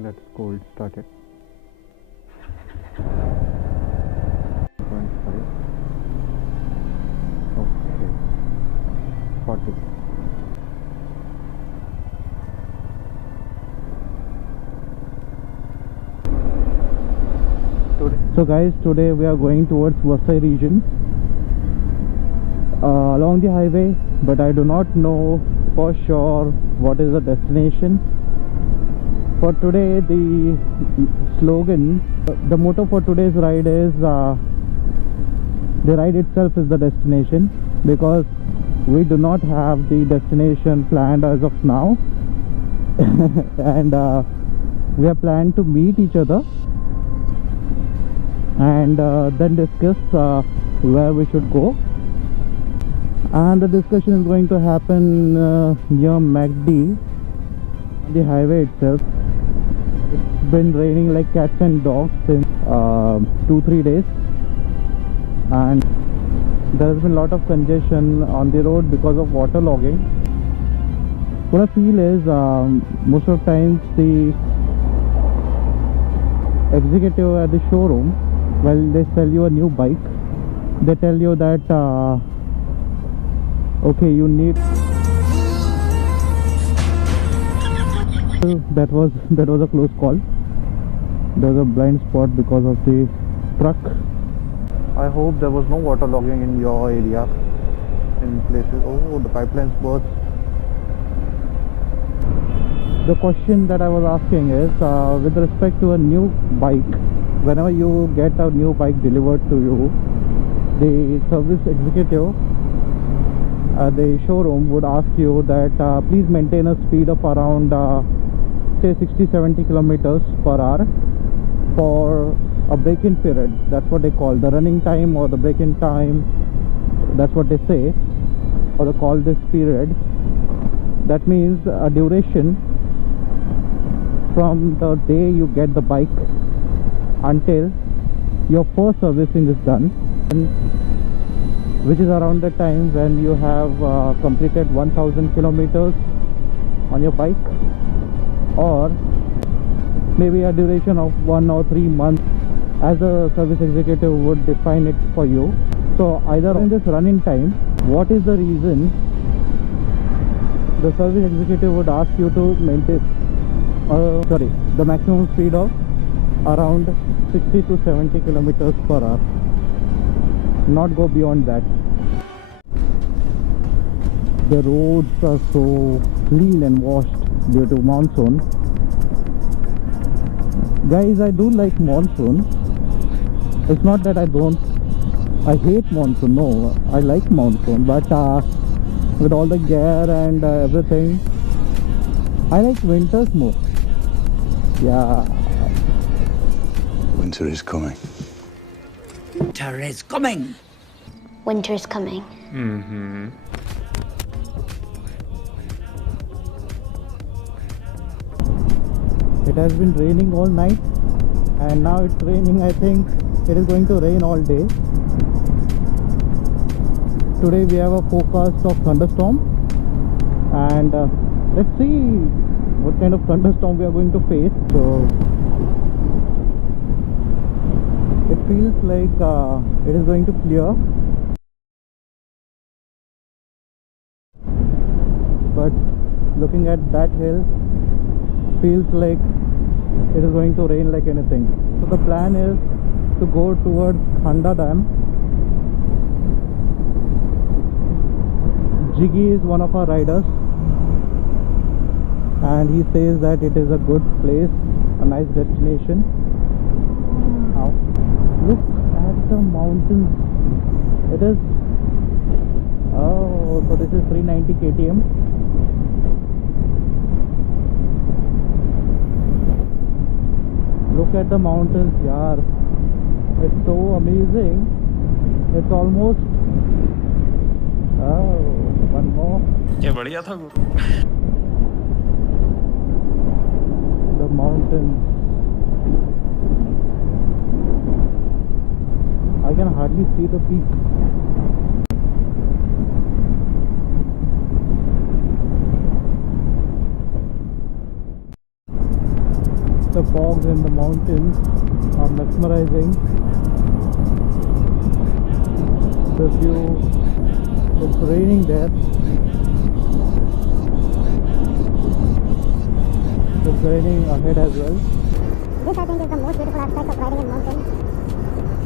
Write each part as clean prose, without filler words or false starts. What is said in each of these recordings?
Let's go, it started. 0.5. Okay. 40. So guys, today we are going towards Vasai region along the highway, but I do not know for sure what is the destination. For today, the slogan, the motto for today's ride is the ride itself is the destination, because we do not have the destination planned as of now. And we are planned to meet each other and then discuss where we should go. And the discussion is going to happen near MacD, on the highway itself. It's been raining like cats and dogs since 2-3 days, and there has been a lot of congestion on the road because of water logging. What I feel is most of the times the executive at the showroom, when they sell you a new bike, they tell you that okay, you need that was a close call. There was a blind spot because of the truck. I hope there was no water logging in your area, in places. Oh, the pipelines burst. The question that I was asking is with respect to a new bike. Whenever you get a new bike delivered to you, the service executive at the showroom would ask you that please maintain a speed of around say 60-70 kilometers per hour for a break-in period. That's what they call the running time, or the break-in time. That's what they say, or they call this period. That means a duration from the day you get the bike until your first servicing is done, which is around the time when you have completed 1000 kilometers on your bike, or maybe a duration of 1 or 3 months, as a service executive would define it for you. So either in this running time, what is the reason the service executive would ask you to maintain the maximum speed of around 60 to 70 kilometers per hour, not go beyond that. The roads are so clean and washed due to monsoon. Guys, I do like monsoon. It's not that I hate monsoon. No, I like monsoon, but with all the gear and everything, I like winters more. Yeah. Winter is coming. Winter is coming. Winter is coming. Mm-hmm. It has been raining all night, and now it's raining. I think it is going to rain all day. Today we have a forecast of thunderstorm, and let's see what kind of thunderstorm we are going to face. So it feels like it is going to clear, but looking at that hill, feels like it is going to rain like anything. So the plan is to go towards Khanda Dam. Jiggy is one of our riders, and he says that it is a good place, a nice destination. Now look at the mountains. It is, oh, so this is 390 ktm. Look at the mountains, yaar. It's so amazing. It's almost, oh, one more. क्या बढ़िया था गुरु. The mountains. I can hardly see the peak. The fogs in the mountains are mesmerizing. The view, it's raining there. It's raining ahead as well. This I think is the most beautiful aspect of riding in mountains.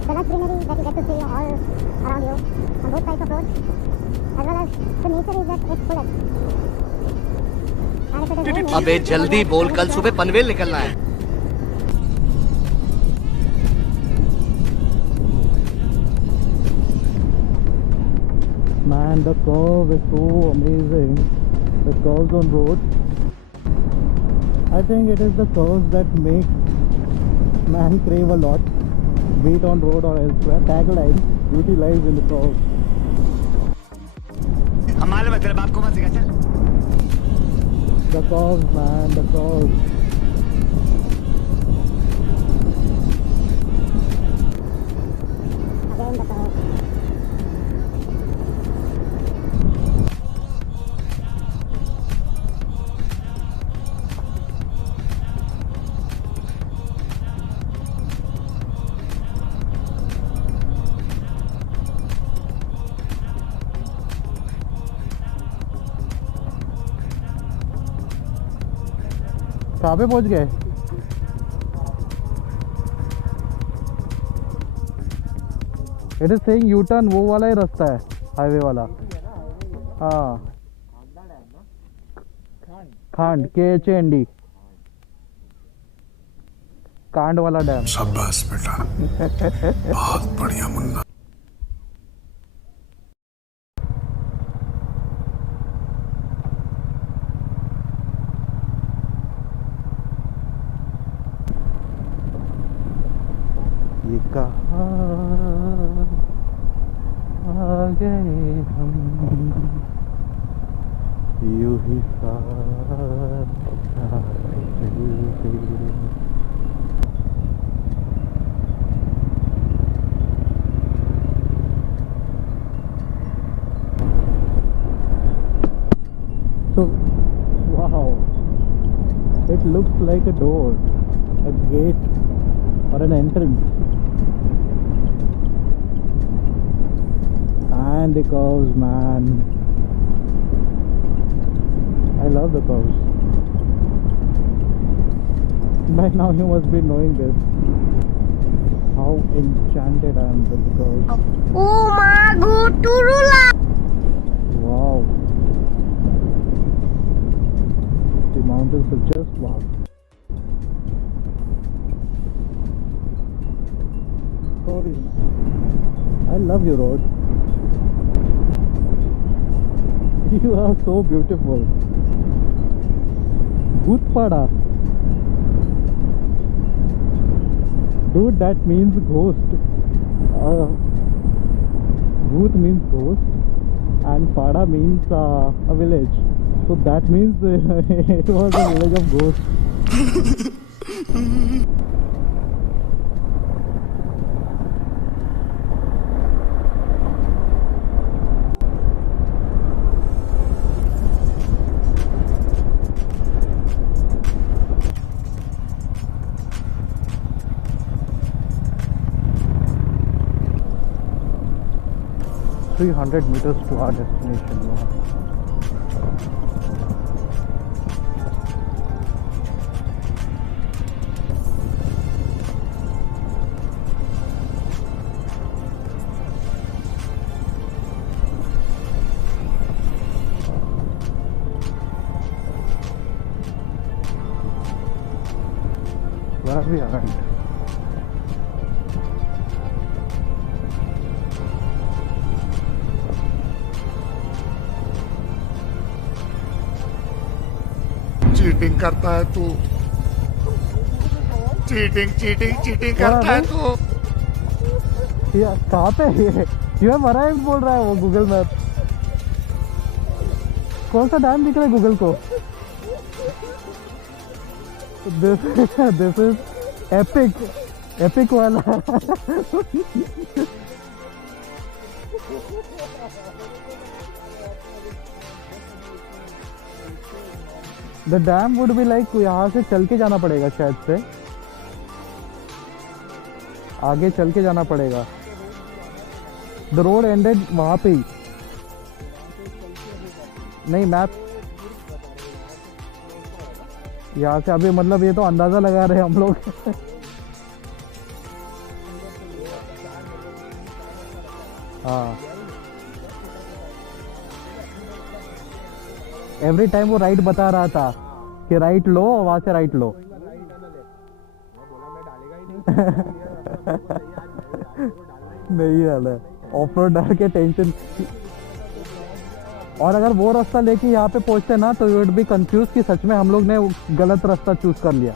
The lush greenery that you get to see all around you on both sides of roads, as well as the nature is at its fullest. And if it is raining, अबे जल्दी बोल, कल सुबह पनवेल निकलना है। Man, the curve is so amazing. The curves on road. I think it is the curves that make man crave a lot. Be it on road or elsewhere. Tagline: beauty lies in the curves. हमारे में तेरे बाप को मत सिखा चल। The curves, man, the curves. again the curve. कहाँ पे पहुँच गए? It is saying U turn, वो वाला ही रास्ता है, हाईवे वाला। हाँ, खांड KHAND, कांड वाला डैम। शाबाश बेटा, बहुत बढ़िया मुन्ना। ये कहाँ आ गए हम, यूं ही साथ चलते। So, wow, it looks like a door, a gate, or an entrance. And the curves, man, I love the curves. By now you must be knowing this, how enchanted I am with the curves. Oh my god, Turula! Wow, the mountains are just wow. Sorry, I love your road. You are so beautiful. Bhutpada. Dude, that means ghost. Bhoot means ghost, and Pada means a village. So that means it was a village of ghosts. 300 meters to our destination now. Where are we at? Cheating करता है तू, cheating करता है तू। कहाँ पे है ये? मरा बोल रहा है वो गूगल मैप। कौन सा डैम दिख रहा है गूगल को? दिस इज एपिक वाला। The dam would be like यहाँ से चल के जाना पड़ेगा शायद से। आगे चल के जाना पड़ेगा। द रोड एंडेड वहाँ पे ही। नहीं मैप यहाँ से अभी मतलब ये तो अंदाजा लगा रहे हैं हम लोग। हाँ एवरी टाइम वो राइट बता रहा था कि राइट लो और वहाँ से राइट लो। नहीं डाला ऑफ रोड डाल के टेंशन। और अगर वो रास्ता लेके यहाँ पे पहुंचते ना तो यू वुड बी कंफ्यूज कि सच में हम लोग ने गलत रास्ता चूज कर लिया।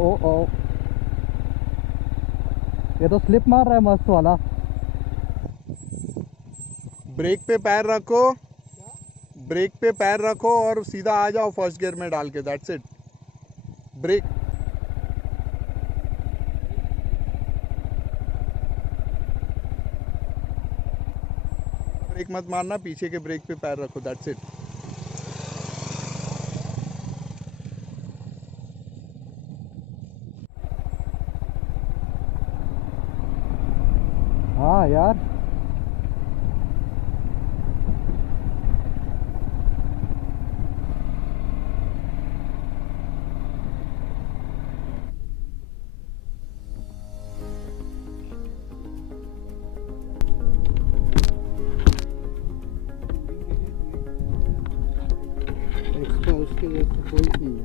ओ ओ ये तो स्लिप मार रहा है मस्त वाला। ब्रेक पे पैर रखो, ब्रेक पे पैर रखो और सीधा आ जाओ फर्स्ट गियर में डाल के, दैट्स इट। ब्रेक ब्रेक मत मारना, पीछे के ब्रेक पे पैर रखो, दैट्स इट। हाँ यार उसके लिए कोई नहीं है।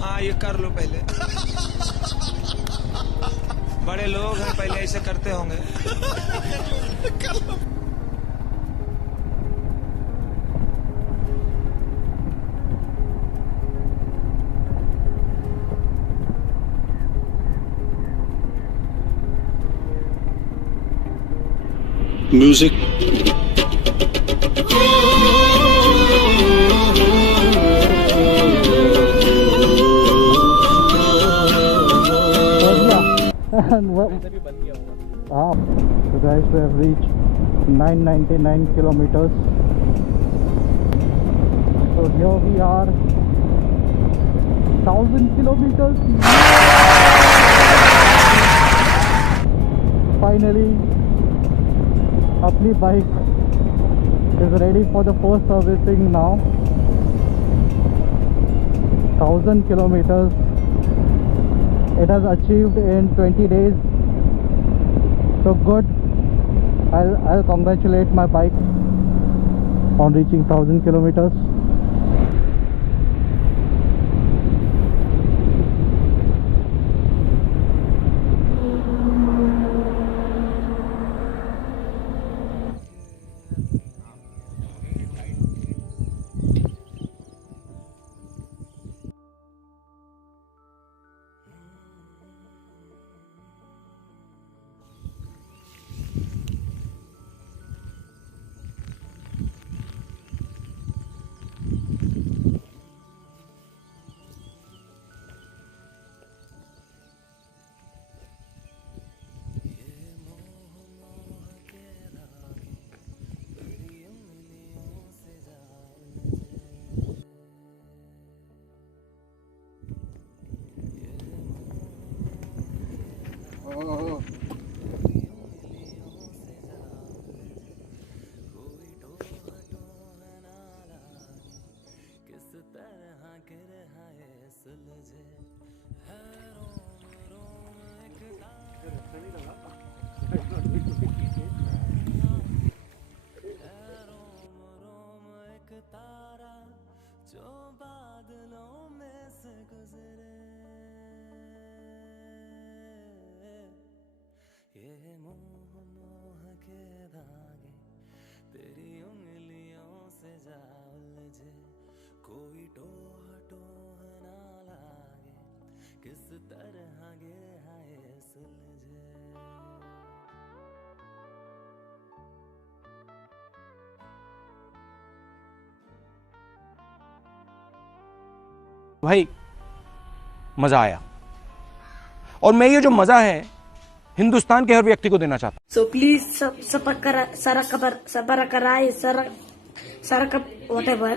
हाँ ये कर लो पहले। बड़े लोग हैं, पहले ऐसे करते होंगे। Music So guys, we have reached 999 kilometers. So here we are, 1000 kilometers. Finally, अपनी bike is ready for the first servicing now. 1000 kilometers. It has achieved in 20 days. So good. I'll congratulate my bike on reaching 1000 kilometers. भाई मजा आया, और मैं ये जो मजा है हिंदुस्तान के हर व्यक्ति को देना चाहता हूं। So please subscribe, whatever.